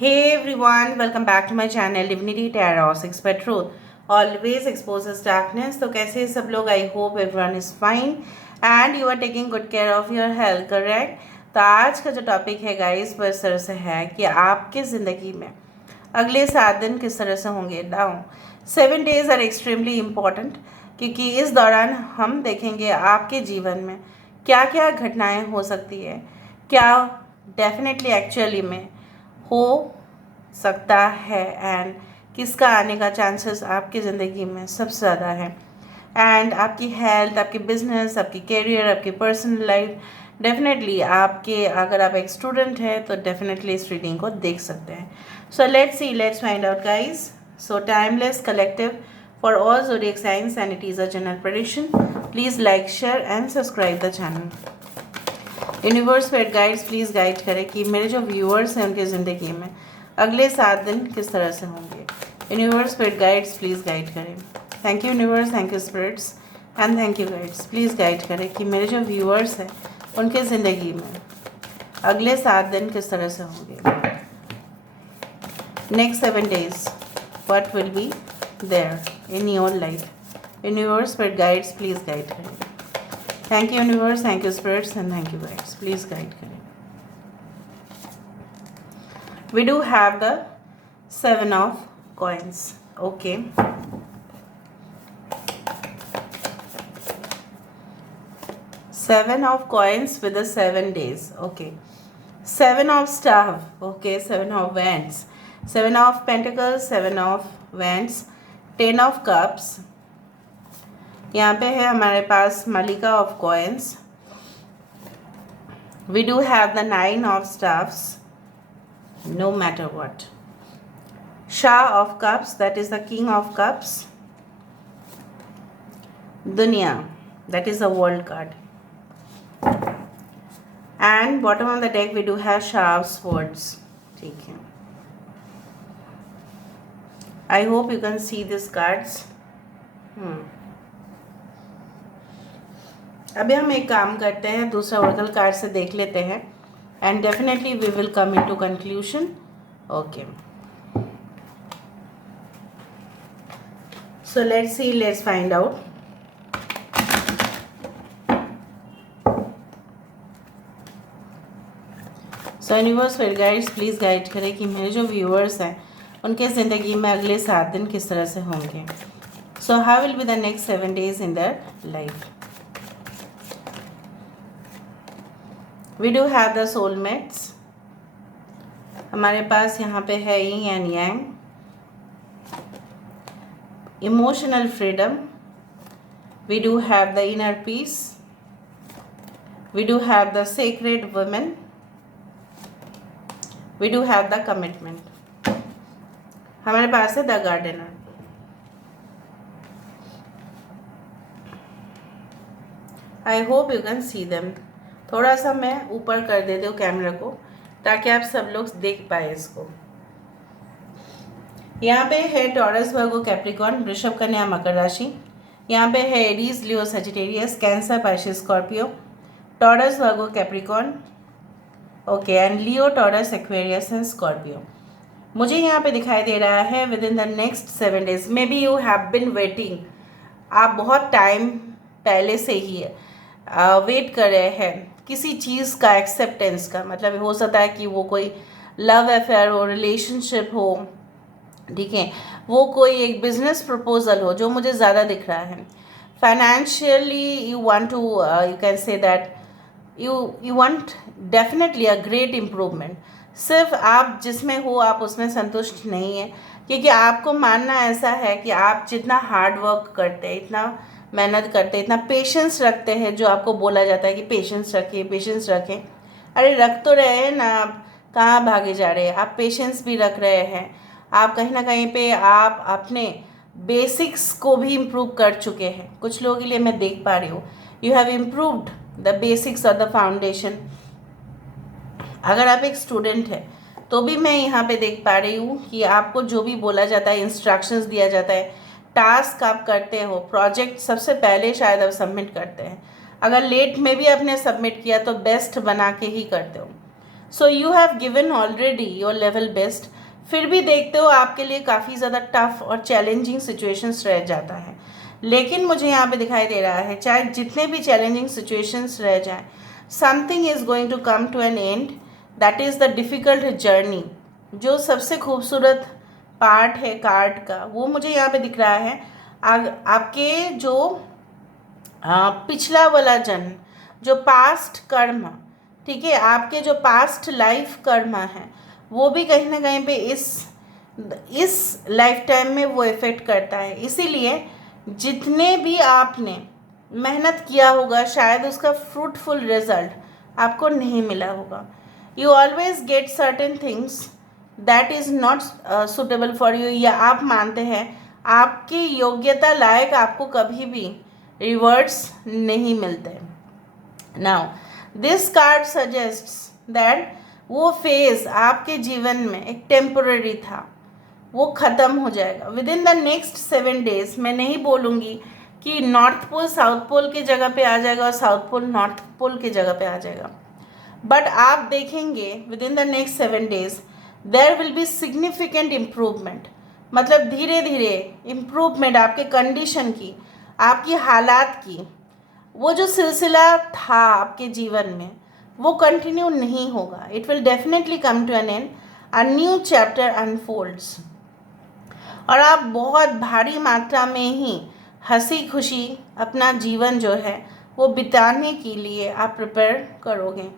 Hey everyone, welcome back to my channel Divinity Tarot 6 by Truth. Always exposes darkness. तो कैसे सब लोग? I hope everyone is fine and you are taking good care of your health, correct? तो आज का जो topic है guys वो इस तरह से है कि आपके ज़िंदगी में अगले 7 दिन किस तरह से होंगे down. 7 days are extremely important क्योंकि इस दौरान हम देखेंगे आपके जीवन में क्या क्या घटनाएं हो सकती है, क्या डेफिनेटली एक्चुअली में हो सकता है एंड किसका आने का चांसेस आपकी ज़िंदगी में सबसे ज़्यादा है। एंड आपकी हेल्थ, आपकी बिजनेस, आपकी करियर, आपकी पर्सनल लाइफ, डेफिनेटली आपके अगर आप एक स्टूडेंट हैं तो डेफिनेटली इस रीडिंग को देख सकते हैं। So let's find out guys. So timeless collective for all zodiac signs and it is a general prediction. Please like, share and subscribe the channel. Universe पेड गाइड्स प्लीज़ गाइड करें कि मेरे जो व्यूअर्स हैं उनकी ज़िंदगी में अगले 7 दिन किस तरह से होंगे। यूनिवर्स पेड गाइड्स प्लीज़ गाइड करें। Thank you universe, thank you spirits and thank you guides. Please guide करें कि मेरे जो व्यूअर्स हैं उनके ज़िंदगी में अगले 7 दिन किस तरह से होंगे। Next 7 days what will be there in your life. Universe पेड गाइड्स प्लीज़ गाइड करें। Thank you universe, thank you spirits and thank you guides. Please guide करें। We do have the 7 of coins. Okay. Seven of coins with the 7 days. Okay. 7 of staff. Okay. 7 of wands. 7 of pentacles. 7 of wands. 10 of cups. यहाँ पे है हमारे पास Malika of coins. We do have the 9 of staffs. No matter what. Shah of cups, that is the king of cups. Dunya, that is the world card. And bottom of the deck we do have Shah of swords. ठीक है. I hope you can see these cards. अभी हम एक काम करते हैं, दूसरा Oracle card से देख लेते हैं and definitely we will come into conclusion. Okay, so let's see, let's find out. So universe will guides please guide करें कि मेरे जो viewers हैं उनके ज़िंदगी में अगले 7 दिन किस तरह से होंगे. So how will be the next 7 days in their life. We do have the soulmates. हमारे पास यहाँ पे है yin and yang. Emotional freedom. We do have the inner peace. We do have the sacred women. We do have the commitment. हमारे पास है the gardener. I hope you can see them. थोड़ा सा मैं ऊपर कर देती हूँ कैमरा को ताकि आप सब लोग देख पाए इसको. यहाँ पे है टॉरस, वर्गो, कैप्रिकॉर्न, वृषभ, कन्या, मकर राशि. यहाँ पे है Aries, Leo, Sagittarius, cancer, Pisces, Scorpio, taurus, Virgo, Capricorn, okay, and Leo, taurus, Aquarius and Scorpio. मुझे यहाँ पे दिखाई दे रहा है with in the next 7 days. Maybe you have been waiting. आप बहुत टाइम पहले से ही वेट कर रहे हैं किसी चीज़ का एक्सेप्टेंस का. मतलब हो सकता है कि वो कोई लव अफेयर हो, रिलेशनशिप हो, ठीक है, वो कोई एक बिजनेस प्रपोजल हो जो मुझे ज़्यादा दिख रहा है. Financially you want to, you can say that you want definitely a great improvement. सिर्फ आप जिसमें हो आप उसमें संतुष्ट नहीं है क्योंकि आपको मानना ऐसा है कि आप जितना हार्ड वर्क करते हैं, इतना मेहनत करते हैं, इतना पेशेंस रखते हैं, जो आपको बोला जाता है कि पेशेंस रखें, पेशेंस रखें. अरे रख तो रहे हैं ना, आप कहाँ भागे जा रहे हैं. आप पेशेंस भी रख रहे हैं. आप कहीं ना कहीं पे आप अपने बेसिक्स को भी इम्प्रूव कर चुके हैं. कुछ लोगों के लिए मैं देख पा रही हूँ you have improved the basics और द फाउंडेशन. अगर आप एक स्टूडेंट हैं तो भी मैं यहाँ पे देख पा रही हूँ कि आपको जो भी बोला जाता है, इंस्ट्रक्शंस दिया जाता है, टास्क आप करते हो, प्रोजेक्ट सबसे पहले शायद आप सबमिट करते हैं. अगर लेट में भी आपने सबमिट किया तो बेस्ट बना के ही करते हो. So you have given already your level best, फिर भी देखते हो आपके लिए काफ़ी ज़्यादा टफ और चैलेंजिंग सिचुएशंस रह जाता है। लेकिन मुझे यहाँ पे दिखाई दे रहा है चाहे जितने भी चैलेंजिंग सिचुएशंस रह जाएं, something is going to come to an end, that is the difficult journey. जो सबसे खूबसूरत पार्ट है कार्ड का वो मुझे यहाँ पे दिख रहा है। आपके जो पिछला वाला जन्म, जो पास्ट कर्म, ठीक है, आपके जो पास्ट लाइफ कर्म है वो भी कहीं ना कहीं पे इस लाइफ टाइम में वो इफ़ेक्ट करता है। इसीलिए जितने भी आपने मेहनत किया होगा शायद उसका फ्रूटफुल रिजल्ट आपको नहीं मिला होगा। You always get certain things that is not suitable for you, या आप मानते हैं आपकी योग्यता लायक आपको कभी भी रिवर्ट्स नहीं मिलते। Now this card suggests that वो फेज़ आपके जीवन में एक टेम्पररी था, वो ख़त्म हो जाएगा with in the next 7 days। मैं नहीं बोलूँगी कि नॉर्थ पोल साउथ पोल की जगह पे आ जाएगा और साउथ पोल नॉर्थ पोल की जगह पे आ जाएगा, बट आप देखेंगे within the next 7 days there will be significant improvement. मतलब धीरे धीरे इम्प्रूवमेंट आपके कंडीशन की, आपकी हालात की, वो जो सिलसिला था आपके जीवन में वो कंटिन्यू नहीं होगा। It will definitely come to an end, a new chapter unfolds, और आप बहुत भारी मात्रा में ही हंसी खुशी अपना जीवन जो है वो बिताने के लिए आप प्रिपेयर करोगे।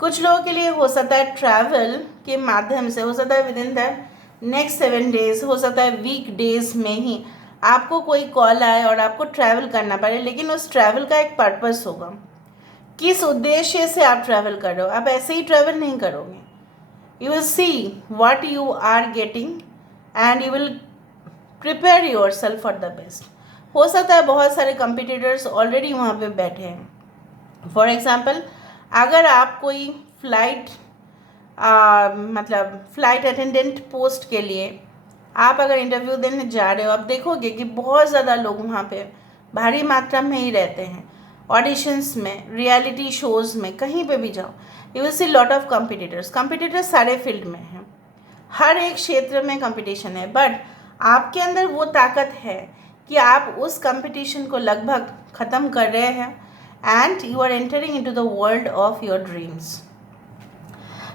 कुछ लोगों के लिए हो सकता है ट्रैवल के माध्यम से, हो सकता है with in the next 7 days, हो सकता है वीक डेज में ही आपको कोई कॉल आए और आपको ट्रैवल करना पड़े, लेकिन उस ट्रैवल का एक पर्पस होगा। किस उद्देश्य से आप ट्रैवल कर रहे हो, आप ऐसे ही ट्रैवल नहीं करोगे। You will see what you are getting and you will prepare yourself for the best. हो सकता है बहुत सारे कंपटीटर्स ऑलरेडी वहाँ पे बैठे हैं। फॉर एग्ज़ाम्पल, अगर आप कोई मतलब फ्लाइट अटेंडेंट पोस्ट के लिए आप अगर इंटरव्यू देने जा रहे हो, आप देखोगे कि बहुत ज़्यादा लोग वहाँ पे भारी मात्रा में ही रहते हैं। ऑडिशंस में, रियलिटी शोज़ में, कहीं पे भी जाओ, you will see lot of competitors सारे फील्ड में हैं, हर एक क्षेत्र में कंपटीशन है, बट आपके अंदर वो ताकत है कि आप उस कंपटीशन को लगभग ख़त्म कर रहे हैं and you are entering into the world of your dreams.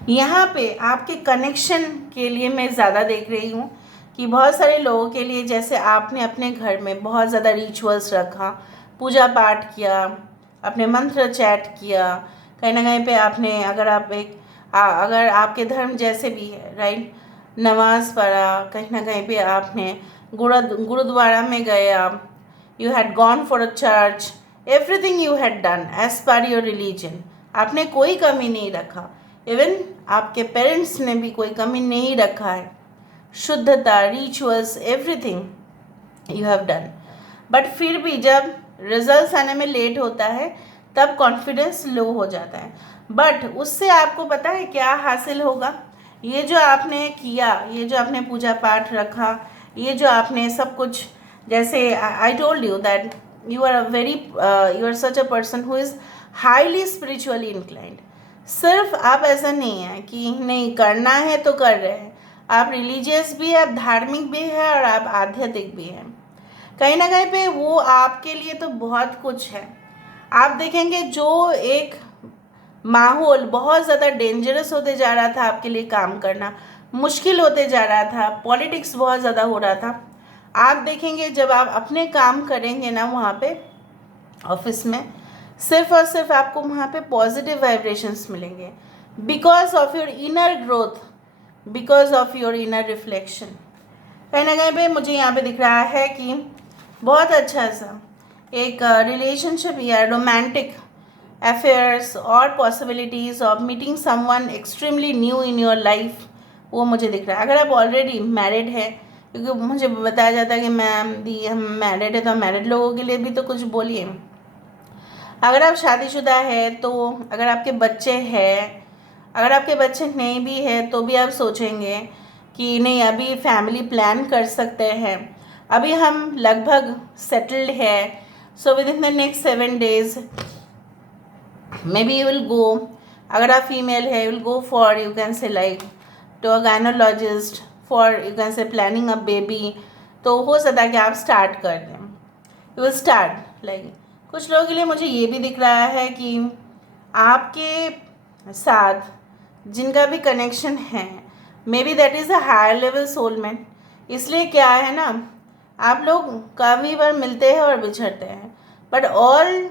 यहाँ पे आपके कनेक्शन के लिए मैं ज़्यादा देख रही हूँ कि बहुत सारे लोगों के लिए, जैसे आपने अपने घर में बहुत ज़्यादा रिचुअल्स रखा, पूजा पाठ किया, अपने मंत्र चैट किया, कहीं ना कहीं पे आपने, अगर आपके धर्म जैसे भी है, राइट, नमाज पढ़ा, कहीं ना कहीं पे आपने गुरुद्वारा में गए, आप you had gone for a church, everything you had done as per your religion. आपने कोई कमी नहीं रखा, इवन आपके पेरेंट्स ने भी कोई कमी नहीं रखा है। शुद्धता, rituals, everything you have done, but फिर भी जब रिजल्ट्स आने में लेट होता है तब कॉन्फिडेंस लो हो जाता है। बट उससे आपको पता है क्या हासिल होगा? ये जो आपने किया, ये जो आपने पूजा पाठ रखा, ये जो आपने सब कुछ, जैसे I told you that you are such a person who is highly spiritually inclined. सिर्फ आप ऐसा नहीं है कि नहीं करना है तो कर रहे हैं, आप रिलीजियस भी है, आप धार्मिक भी है और आप आध्यात्मिक भी हैं। कहीं ना कहीं पे वो आपके लिए तो बहुत कुछ है। आप देखेंगे जो एक माहौल बहुत ज़्यादा डेंजरस होते जा रहा था, आपके लिए काम करना मुश्किल होते जा रहा था, पॉलिटिक्स बहुत ज़्यादा हो रहा था, आप देखेंगे जब आप अपने काम करेंगे ना वहाँ पे ऑफिस में, सिर्फ और सिर्फ आपको वहाँ पे पॉजिटिव वाइब्रेशंस मिलेंगे, because of your inner growth, because of your inner reflection. कहीं ना कहीं पे मुझे यहाँ पे दिख रहा है कि बहुत अच्छा सा एक रिलेशनशिप या रोमांटिक अफेयर्स और possibilities of meeting someone extremely new in your life, वो मुझे दिख रहा है। अगर आप ऑलरेडी मैरिड है, क्योंकि मुझे बताया जाता है कि मैम दी हम मैरिड है, तो मैरिड लोगों के लिए भी तो कुछ बोलिए। अगर आप शादीशुदा है, तो अगर आपके बच्चे हैं, अगर आपके बच्चे नहीं भी है तो भी आप सोचेंगे कि नहीं अभी फैमिली प्लान कर सकते हैं, अभी हम लगभग सेटल्ड है, so within the next 7 days maybe you will go अगर आप फीमेल है, will go for you can say like to a gynaecologist for you can say planning a baby. तो हो सकता है कि आप स्टार्ट कर दें, यू विल स्टार्ट लाइक। कुछ लोगों के लिए मुझे ये भी दिख रहा है कि आपके साथ जिनका भी कनेक्शन है, maybe that is a higher level soulmate. इसलिए क्या है ना, आप लोग काफ़ी बार मिलते हैं और बिछड़ते हैं, बट ऑल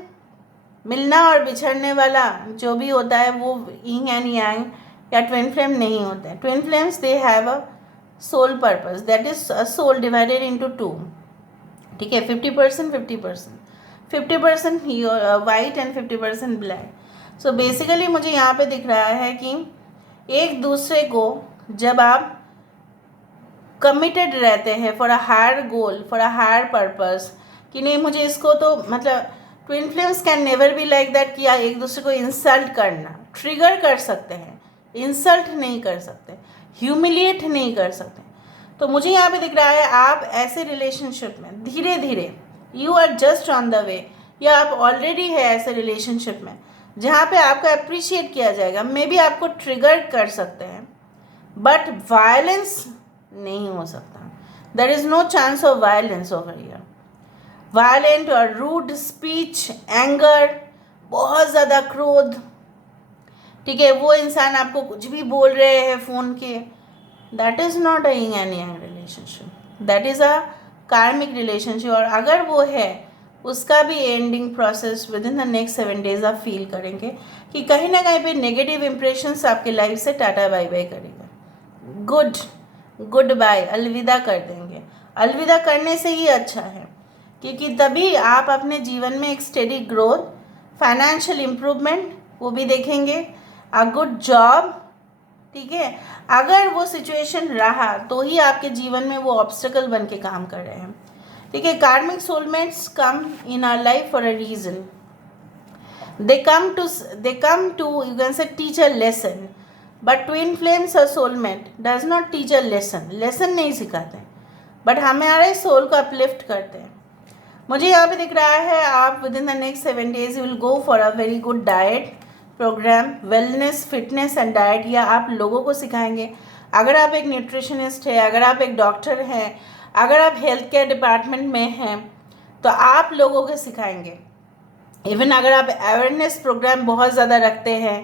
मिलना और बिछड़ने वाला जो भी होता है वो यिंग एंड यांग या ट्विन फ्लेम नहीं होते हैं। Twin flames they have a soul purpose, that is a soul divided into two. ठीक है, 50% 50%, 50% white and 50% black. So basically मुझे यहाँ पे दिख रहा है कि एक दूसरे को जब आप कमिटेड रहते हैं for a higher goal, for a higher purpose, कि नहीं मुझे इसको तो मतलब twin flames can never be like that कि आप एक दूसरे को इंसल्ट करना, ट्रिगर कर सकते हैं, इंसल्ट नहीं कर सकते, ह्यूमिलिएट नहीं कर सकते। तो मुझे यहाँ पे दिख रहा है आप ऐसे रिलेशनशिप में धीरे धीरे, you are just on the way, या आप ऑलरेडी है ऐसे रिलेशनशिप में जहाँ पे आपको अप्रिशिएट किया जाएगा, मे बी आपको ट्रिगर कर सकते हैं बट वायलेंस नहीं हो सकता। There is no chance of violence over here. Violent और रूड स्पीच, एंगर, बहुत ज़्यादा क्रोध, ठीक है, वो इंसान आपको कुछ भी बोल रहे हैं फ़ोन के, that is not a yin and yang relationship, that is अ कार्मिक रिलेशनशिप। और अगर वो है उसका भी ending process with in the next 7 days आप फील करेंगे कि कहीं ना कहीं पे नेगेटिव इंप्रेशंस आपके लाइफ से टाटा बाय बाय करेगा, गुड बाय, अलविदा कर देंगे। अलविदा करने से ही अच्छा है, क्योंकि तभी आप अपने जीवन में एक स्टेडी ग्रोथ, फाइनेंशियल इम्प्रूवमेंट वो भी देखेंगे, अ गुड जॉब। ठीक है, अगर वो सिचुएशन रहा तो ही आपके जीवन में वो ऑब्स्टिकल बन के काम कर रहे हैं। ठीक है, karmic soulmates come in our life for a reason, they come to you can say teach a lesson, but twin flames or soulmate does not teach a lesson नहीं सिखाते, बट हमारे सोल को अपलिफ्ट करते हैं। मुझे यहाँ पे दिख रहा है आप within the next 7 days you will go for a very good diet programme, wellness, fitness and diet, या आप लोगों को सिखाएंगे। अगर आप एक न्यूट्रिशनिस्ट है, अगर आप एक डॉक्टर हैं, अगर आप हेल्थ केयर डिपार्टमेंट में हैं, तो आप लोगों को सिखाएंगे। इवन अगर आप अवेयरनेस प्रोग्राम बहुत ज़्यादा रखते हैं,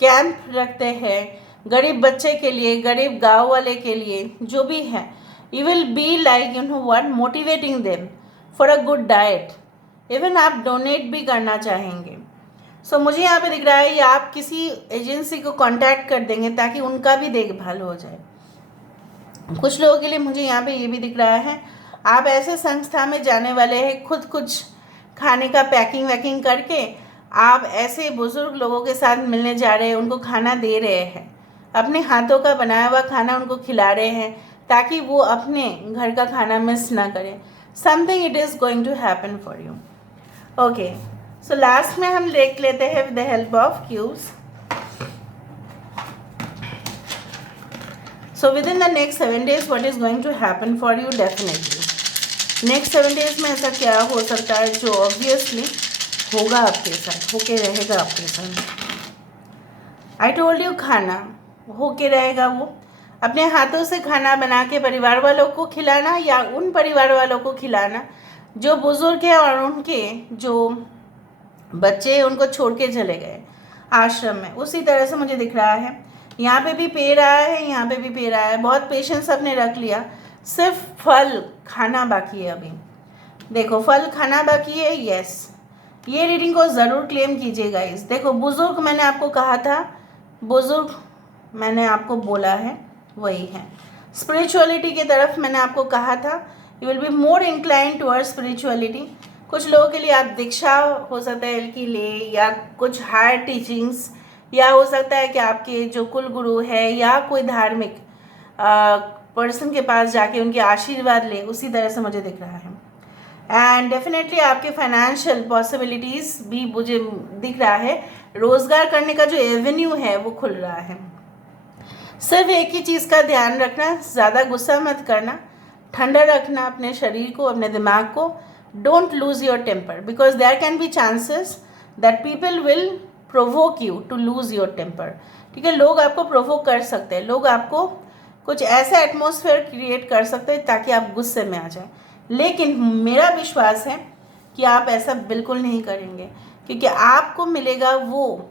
कैंप रखते हैं गरीब बच्चे के लिए, गरीब गांव वाले के लिए, जो भी है, you will be like you know what, motivating them for a good diet. Even आप डोनेट भी करना चाहेंगे। सो मुझे यहाँ पे दिख रहा है या आप किसी एजेंसी को कांटेक्ट कर देंगे ताकि उनका भी देखभाल हो जाए। कुछ लोगों के लिए मुझे यहाँ पे ये भी दिख रहा है आप ऐसे संस्था में जाने वाले हैं, खुद कुछ खाने का पैकिंग वैकिंग करके आप ऐसे बुज़ुर्ग लोगों के साथ मिलने जा रहे हैं, उनको खाना दे रहे हैं, अपने हाथों का बनाया हुआ खाना उनको खिला रहे हैं ताकि वो अपने घर का खाना मिस ना करें। Something it is going to happen for you. Okay, so last में हम देख लेते हैं with the help of cubes. So within the next 7 days what is going to happen for you? Definitely next 7 days में ऐसा क्या हो सकता है जो ऑब्वियसली होगा आपके साथ, होके रहेगा आपके साथ। आई टोल्ड यू, खाना होके रहेगा, वो अपने हाथों से खाना बना के परिवार वालों को खिलाना या उन परिवार वालों को खिलाना जो बुज़ुर्ग हैं और उनके जो बच्चे उनको छोड़ के चले गए आश्रम में। उसी तरह से मुझे दिख रहा है यहाँ पे भी पे रहा है, यहाँ पे भी पे रहा है। बहुत पेशेंस आपने रख लिया, सिर्फ फल खाना बाकी है। अभी देखो फल खाना बाकी है। यस, ये रीडिंग को ज़रूर क्लेम कीजिएगा। इस देखो बुज़ुर्ग मैंने आपको कहा था, बुज़ुर्ग मैंने आपको बोला है वही है। स्पिरिचुअलिटी की तरफ मैंने आपको कहा था, you will be more incline toward spirituality. कुछ लोगों के लिए आप दीक्षा हो सकता है कि ले, या कुछ हायर टीचिंग्स, या हो सकता है कि आपके जो कुल गुरु है या कोई धार्मिक पर्सन के पास जाके उनके आशीर्वाद ले, उसी तरह से मुझे दिख रहा है। एंड डेफिनेटली आपके फाइनेंशियल पॉसिबिलिटीज़ भी मुझे दिख रहा है, रोज़गार करने का जो एवेन्यू है वो खुल रहा है। सिर्फ एक ही चीज़ का ध्यान रखना, ज़्यादा गुस्सा मत करना, ठंडा रखना अपने शरीर को, अपने दिमाग को। Don't lose your temper because there can be chances that people will provoke you to lose your temper. ठीक है, लोग आपको प्रोवोक कर सकते हैं, लोग आपको कुछ ऐसा एटमॉस्फेयर क्रिएट कर सकते हैं ताकि आप गुस्से में आ जाएं, लेकिन मेरा विश्वास है कि आप ऐसा बिल्कुल नहीं करेंगे, क्योंकि आपको मिलेगा वो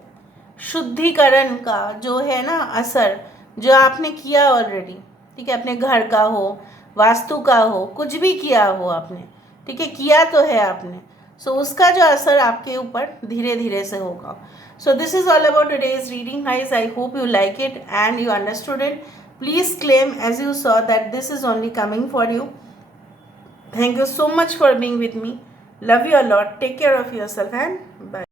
शुद्धिकरण का जो है ना असर, जो आपने किया ऑलरेडी। ठीक है, अपने घर का हो, वास्तु का हो, कुछ भी किया हो आपने, ठीक है, किया तो है आपने, सो उसका जो असर आपके ऊपर धीरे धीरे से होगा। So this is all about today's reading guys. I hope you like it and you understood it. Please claim as you saw that this is only coming for you. Thank you so much for being with me. Love you a lot. Take care of yourself and bye.